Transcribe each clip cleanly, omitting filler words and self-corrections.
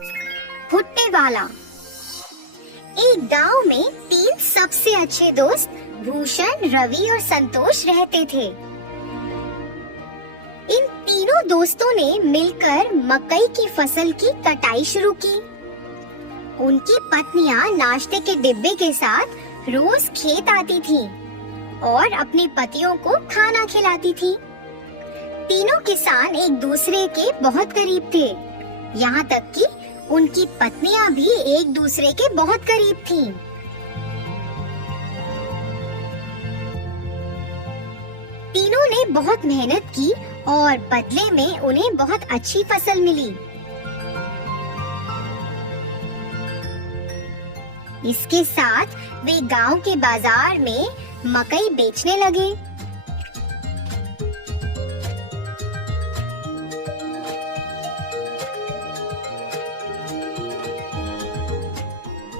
भुट्टे वाला। एक गांव में 3 सबसे अच्छे दोस्त भूषण, रवि और संतोष रहते थे। इन तीनों दोस्तों ने मिलकर मकई की फसल की कटाई शुरू की। उनकी पत्नियां नाश्ते के डिब्बे के साथ रोज खेत आती थीं और अपने पतियों को खाना खिलाती थीं। तीनों किसान एक दूसरे के बहुत करीब थे, यहाँ तक कि उनकी पत्नियां भी एक दूसरे के बहुत करीब थीं। तीनों ने बहुत मेहनत की और बदले में उन्हें बहुत अच्छी फसल मिली। इसके साथ वे गांव के बाजार में मकई बेचने लगे।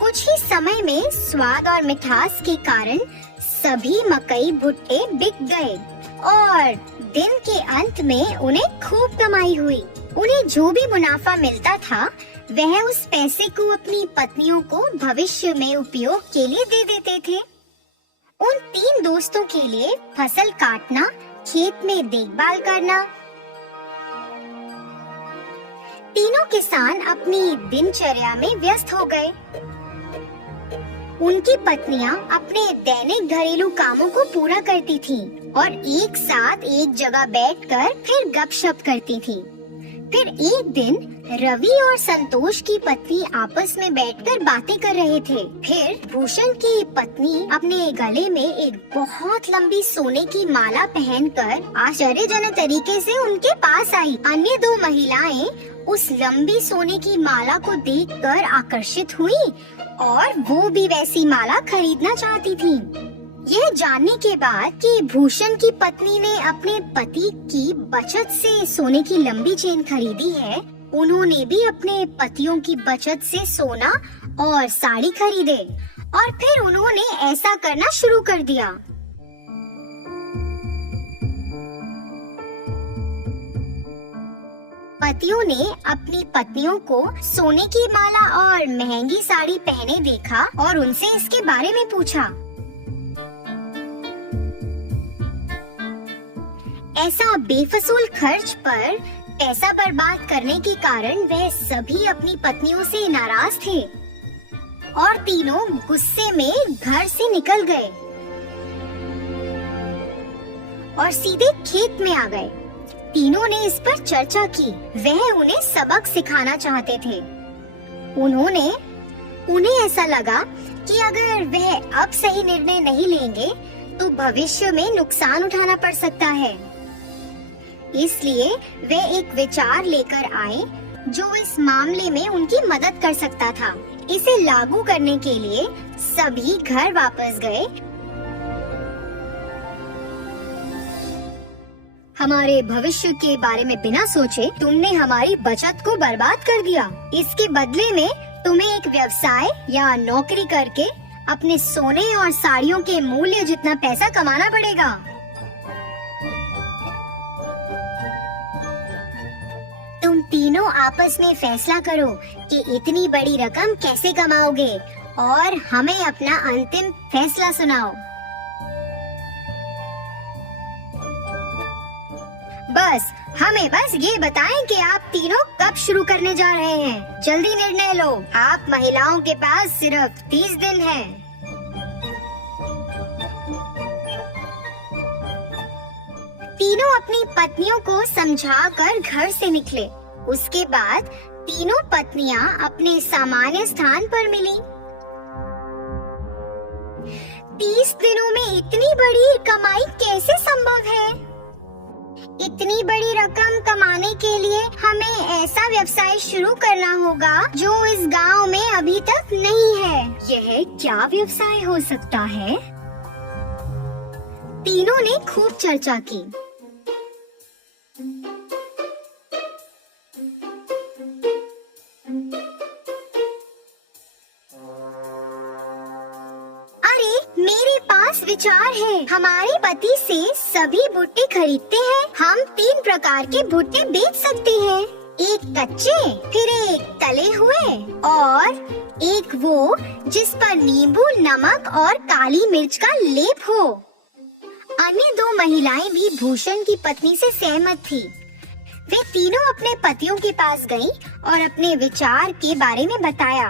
कुछ ही समय में स्वाद और मिठास के कारण सभी मकई भुट्टे बिक गए और दिन के अंत में उन्हें खूब कमाई हुई। उन्हें जो भी मुनाफा मिलता था वह उस पैसे को अपनी पत्नियों को भविष्य में उपयोग के लिए दे देते थे। उन 3 दोस्तों के लिए फसल काटना, खेत में देखभाल करना। तीनों किसान अपनी दिनचर्या में व्यस्त हो गए। उनकी पत्नियां अपने दैनिक घरेलू कामों को पूरा करती थीं और एक साथ एक जगह बैठकर फिर गपशप करती थीं। फिर एक दिन रवि और संतोष की पत्नी आपस में बैठकर बातें कर रहे थे। फिर भूषण की पत्नी अपने गले में एक बहुत लंबी सोने की माला पहनकर आश्चर्यजनक तरीके से उनके पास आई। अन्य 2 महिलाएं उस लंबी सोने की माला को देखकर आकर्षित हुईं और वो भी वैसी माला खरीदना चाहती थीं। यह जानने के बाद कि भूषण की पत्नी ने अपने पति की बचत से सोने की लंबी चेन खरीदी है, उन्होंने भी अपने पतियों की बचत से सोना और साड़ी खरीदे और फिर उन्होंने ऐसा करना शुरू कर दिया। पतियों ने अपनी पत्नियों को सोने की माला और महंगी साड़ी पहने देखा और उनसे इसके बारे में पूछा। ऐसा बेफजूल खर्च पर पैसा बर्बाद करने के कारण वह सभी अपनी पत्नियों से नाराज थे और तीनों गुस्से में घर से निकल गए और सीधे खेत में आ गए। तीनों ने इस पर चर्चा की। वह उन्हें सबक सिखाना चाहते थे। उन्हें ऐसा लगा कि अगर वह अब सही निर्णय नहीं लेंगे तो भविष्य में नुकसान उठाना पड़ सकता है। इसलिए वे एक विचार लेकर आए जो इस मामले में उनकी मदद कर सकता था। इसे लागू करने के लिए सभी घर वापस गए। हमारे भविष्य के बारे में बिना सोचे तुमने हमारी बचत को बर्बाद कर दिया। इसके बदले में तुम्हें एक व्यवसाय या नौकरी करके अपने सोने और साड़ियों के मूल्य जितना पैसा कमाना पड़ेगा। तुम तीनों आपस में फैसला करो कि इतनी बड़ी रकम कैसे कमाओगे और हमें अपना अंतिम फैसला सुनाओ। हमें बस ये बताएं कि आप तीनों कब शुरू करने जा रहे हैं। जल्दी निर्णय लो। आप महिलाओं के पास सिर्फ 30 दिन है। तीनों अपनी पत्नियों को समझाकर घर से निकले। उसके बाद तीनों पत्नियां अपने सामान्य स्थान पर मिली। 30 दिनों में इतनी बड़ी कमाई कैसे संभव है? इतनी बड़ी रकम कमाने के लिए हमें ऐसा व्यवसाय शुरू करना होगा जो इस गांव में अभी तक नहीं है। यह क्या व्यवसाय हो सकता है? तीनों ने खूब चर्चा की। मेरे पास विचार है। हमारे पति से सभी भुट्टे खरीदते हैं। हम 3 प्रकार के भुट्टे बेच सकते हैं, एक कच्चे, फिर एक तले हुए और एक वो जिस पर नींबू, नमक और काली मिर्च का लेप हो। अन्य दो महिलाएं भी भूषण की पत्नी से सहमत थी। वे तीनों अपने पतियों के पास गईं और अपने विचार के बारे में बताया।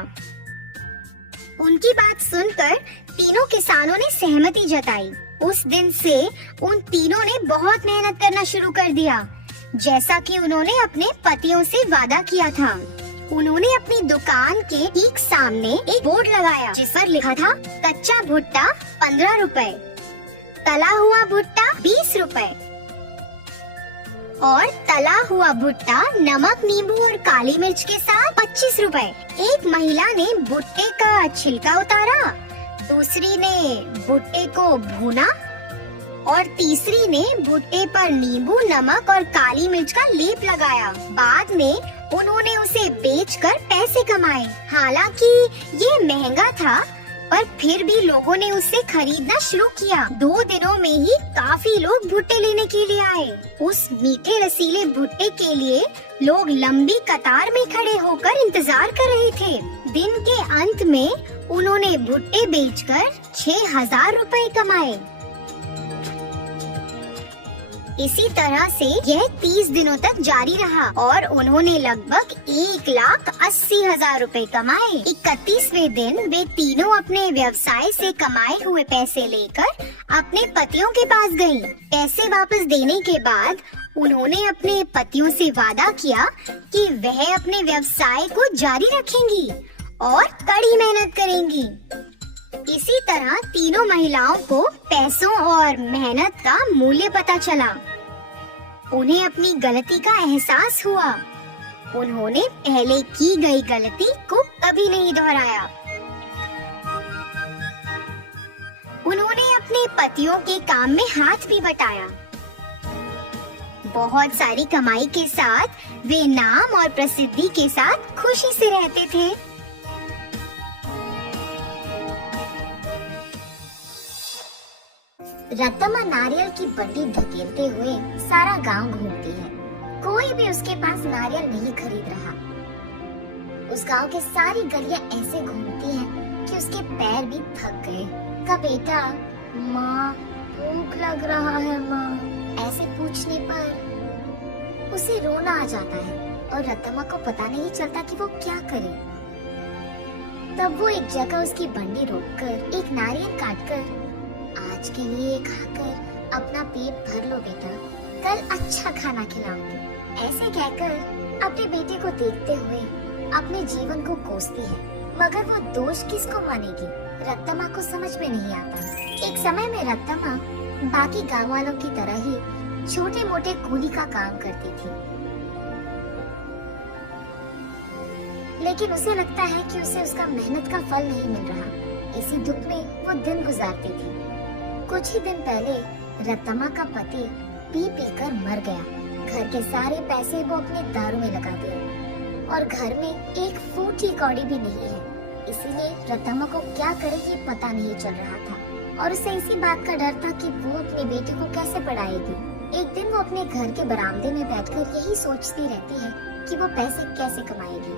उनकी बात सुनकर तीनों किसानों ने सहमति जताई। उस दिन से उन तीनों ने बहुत मेहनत करना शुरू कर दिया, जैसा कि उन्होंने अपने पतियों से वादा किया था। उन्होंने अपनी दुकान के ठीक सामने एक बोर्ड लगाया जिस पर लिखा था कच्चा भुट्टा 15 रुपए, तला हुआ भुट्टा 20 रुपए और तला हुआ भुट्टा नमक, नींबू और काली मिर्च के साथ 25 रुपए। एक महिला ने भुट्टे का छिलका उतारा, दूसरी ने भुट्टे को भूना और तीसरी ने भुट्टे पर नींबू, नमक और काली मिर्च का लेप लगाया। बाद में उन्होंने उसे बेचकर पैसे कमाए। हालांकि ये महंगा था, पर फिर भी लोगों ने उसे खरीदना शुरू किया। 2 दिनों में ही काफी लोग भुट्टे लेने के लिए आए। उस मीठे रसीले भुट्टे के लिए लोग लंबी कतार में खड़े होकर इंतजार कर रहे थे। दिन के अंत में उन्होंने भुट्टे बेचकर 6,000 रुपए कमाए। इसी तरह से यह 30 दिनों तक जारी रहा और उन्होंने लगभग 1,80,000 रुपए कमाए। 31वें दिन वे तीनों अपने व्यवसाय से कमाए हुए पैसे लेकर अपने पतियों के पास गईं। पैसे वापस देने के बाद उन्होंने अपने पतियों से वादा किया कि वह अपने व्यवसाय को जारी रखेंगी और कड़ी मेहनत करेंगी। इसी तरह तीनों महिलाओं को पैसों और मेहनत का मूल्य पता चला। उन्हें अपनी गलती का एहसास हुआ। उन्होंने पहले की गई गलती को कभी नहीं दोहराया। उन्होंने अपने पतियों के काम में हाथ भी बटाया। बहुत सारी कमाई के साथ वे नाम और प्रसिद्धि के साथ खुशी से रहते थे। रत्तम्मा नारियल की बंडी धकेलते हुए सारा गांव घूमती है। कोई भी उसके पास नारियल नहीं खरीद रहा। उस गांव के सारी गलियां ऐसे घूमती हैं कि उसके पैर भी थक गए। का बेटा, माँ भूख लग रहा है माँ, ऐसे पूछने पर उसे रोना आ जाता है और रत्तम्मा को पता नहीं चलता कि वो क्या करे। तब वो एक जगह उसकी बंडी रोककर एक नारियल काटकर, आज के लिए खाकर अपना पेट भर लो बेटा, कल अच्छा खाना खिलाऊंगी, ऐसे कहकर अपने बेटे को देखते हुए अपने जीवन को कोसती है। मगर वो दोष किसको मानेगी, रत्तम्मा को समझ में नहीं आता। एक समय में रत्तम्मा बाकी गांव वालों की तरह ही छोटे मोटे कूली का काम करती थी, लेकिन उसे लगता है कि उसे उसका मेहनत का फल नहीं मिल रहा। इसी दुख में वो दिन गुजारती थी। कुछ ही दिन पहले रत्तम्मा का पति पी कर मर गया। घर के सारे पैसे वो अपने दारू में लगा दिए और घर में एक फूटी कौड़ी भी नहीं है। इसीलिए रत्तम्मा को क्या करे ये पता नहीं चल रहा था और उसे इसी बात का डर था कि वो अपने बेटे को कैसे पढ़ाएगी। एक दिन वो अपने घर के बरामदे में बैठकर यही सोचती रहती है कि वो पैसे कैसे कमाएगी।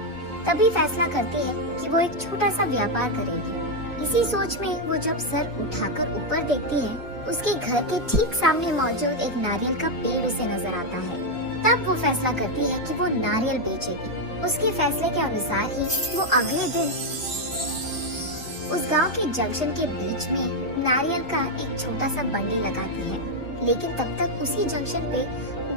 तभी फैसला करती है कि वो एक छोटा सा व्यापार करेगी। इसी सोच में वो जब सर उठाकर ऊपर देखती है, उसके घर के ठीक सामने मौजूद एक नारियल का पेड़ उसे नजर आता है। तब वो फैसला करती है कि वो नारियल बेचेगी। उसके फैसले के अनुसार ही वो अगले दिन उस गांव के जंक्शन के बीच में नारियल का एक छोटा सा बंडी लगाती है। लेकिन तब तक उसी जंक्शन पे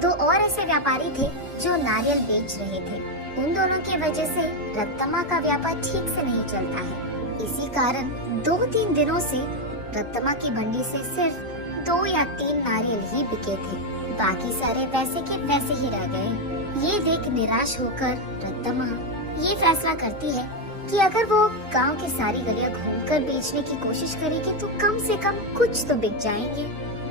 2 और ऐसे व्यापारी थे जो नारियल बेच रहे थे। उन दोनों की वजह से रत्तम्मा का व्यापार ठीक से नहीं चलता है। इसी कारण 2-3 दिनों से रत्तम्मा की बंडी से सिर्फ 2 या 3 नारियल ही बिके थे। बाकी सारे पैसे के पैसे ही रह गए। ये देख निराश होकर रत्तम्मा ये फैसला करती है कि अगर वो गांव की सारी गलियां घूमकर बेचने की कोशिश करेगी तो कम से कम कुछ तो बिक जाएंगे।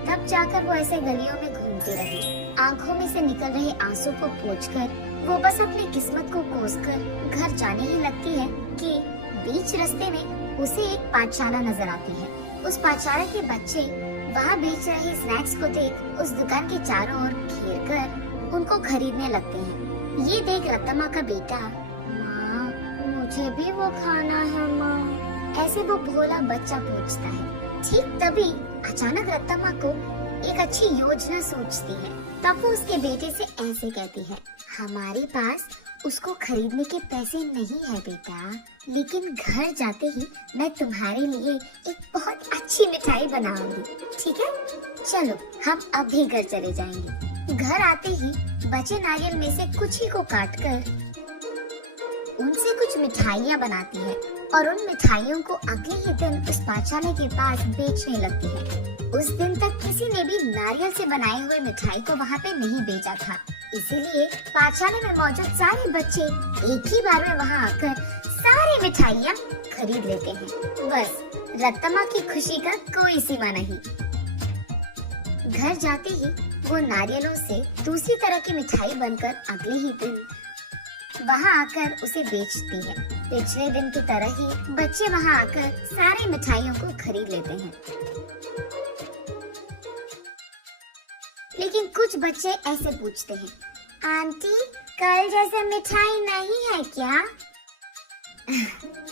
तब जाकर वो ऐसे गलियों में घूमती रही। आंखों में से निकल रहे आंसू को पोंछकर वो बस अपनी किस्मत को कोसकर घर जाने ही लगती है कि बीच रास्ते में उसे एक पाठशाला नजर आती है। उस पाठशाला के बच्चे वहाँ बेच रहे स्नैक्स को देख उस दुकान के चारों ओर घेरकर उनको खरीदने लगते हैं। ये देख रत्तम्मा का बेटा, माँ मुझे भी वो खाना है माँ। ऐसे वो भोला बच्चा पूछता है। ठीक तभी अचानक रत्तम्मा को एक अच्छी योजना सूझती है। तब वो उसके बेटे से ऐसे कहती है, हमारे पास उसको खरीदने के पैसे नहीं है बेटा, लेकिन घर जाते ही मैं तुम्हारे लिए एक बहुत अच्छी मिठाई बनाऊंगी, ठीक है? चलो हम अभी घर चले जाएंगे। घर आते ही बचे नारियल में से कुछ ही को काटकर उनसे कुछ मिठाइयाँ बनाती है और उन मिठाइयों को अगले ही दिन उस पाठशाला के पास बेचने लगती है। उस दिन तक किसी ने भी नारियल से बनाए हुए मिठाई को वहाँ पे नहीं बेचा था, इसीलिए पाठशाला में मौजूद सारे बच्चे एक ही बार में वहाँ आकर सारी मिठाइयाँ खरीद लेते हैं। बस रत्तम्मा की खुशी का कोई सीमा नहीं। घर जाते ही वो नारियलों से दूसरी तरह की मिठाई बनकर अगले ही दिन वहाँ आकर उसे बेचती है। पिछले दिन की तरह ही बच्चे वहाँ आकर सारी मिठाइयों को खरीद लेते हैं। लेकिन कुछ बच्चे ऐसे पूछते हैं, आंटी कल जैसे मिठाई नहीं है क्या?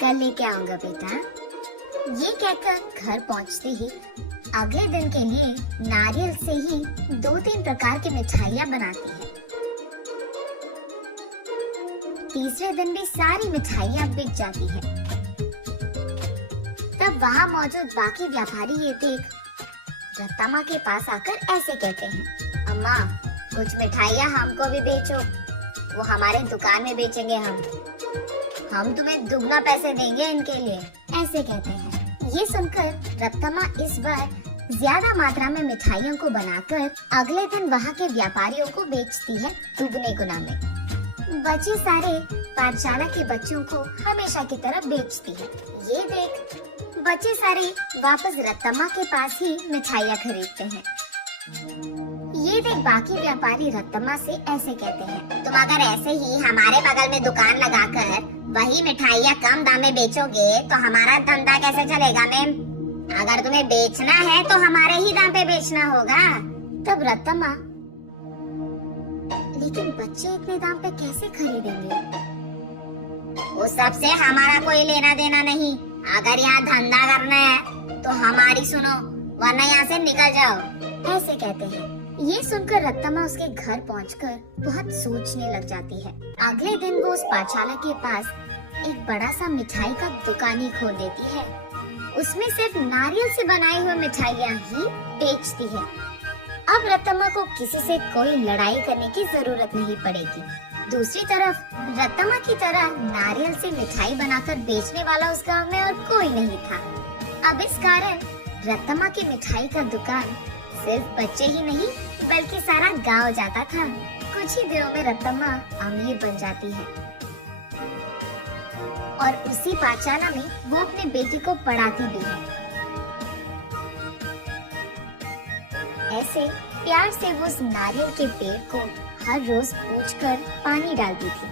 कल लेके आऊंगा बेटा। ये कहकर घर पहुँचते ही अगले दिन के लिए नारियल से ही 2-3 प्रकार की मिठाइयाँ बनाती है। तीसरे दिन भी सारी मिठाइयाँ बिक जाती है। तब वहाँ मौजूद बाकी व्यापारी ये देख रत्तम्मा के पास आकर ऐसे कहते हैं, अम्मा कुछ मिठाइयाँ हमको भी बेचो, वो हमारे दुकान में बेचेंगे हम तुम्हें दुगना पैसे देंगे इनके लिए, ऐसे कहते हैं। ये सुनकर रत्तम्मा इस बार ज्यादा मात्रा में मिठाइयों को बनाकर अगले दिन वहाँ के व्यापारियों को बेचती है दुगने गुना में। बचे सारे पाठशाला के बच्चों को हमेशा की तरह बेचती है। ये देख बच्चे सारे वापस रत्तम्मा के पास ही मिठाइयाँ खरीदते हैं। ये देख बाकी व्यापारी रत्तम्मा से ऐसे कहते हैं, तुम अगर ऐसे ही हमारे बगल में दुकान लगाकर वही मिठाइयाँ कम दाम में बेचोगे तो हमारा धंधा कैसे चलेगा मैम? अगर तुम्हें बेचना है तो हमारे ही दाम पे बेचना होगा। तब रत्तम्मा, लेकिन बच्चे इतने दाम पे कैसे खरीदेंगे? उस सब से हमारा कोई लेना देना नहीं। अगर यहाँ धंधा करना है तो हमारी सुनो, वरना यहाँ से निकल जाओ, ऐसे कहते हैं। ये सुनकर रत्तम्मा उसके घर पहुंचकर बहुत सोचने लग जाती है। अगले दिन वो उस पाठशाला के पास एक बड़ा सा मिठाई का दुकान ही खोल देती है। उसमें सिर्फ नारियल से बनाई हुई मिठाइयाँ ही बेचती है। अब रत्तम्मा को किसी से कोई लड़ाई करने की जरूरत नहीं पड़ेगी। दूसरी तरफ रत्तम्मा की तरह नारियल से मिठाई बनाकर बेचने वाला उस गांव में और कोई नहीं था। अब इस कारण रत्तम्मा की मिठाई का दुकान सिर्फ बच्चे ही नहीं बल्कि सारा गांव जाता था। कुछ ही दिनों में रत्तम्मा अमीर बन जाती है और उसी पाठशाला में वो अपने बेटे को पढ़ाती भी है। ऐसे प्यार से वो उस नारियल के पेड़ को हर रोज पूछकर पानी डालती थी।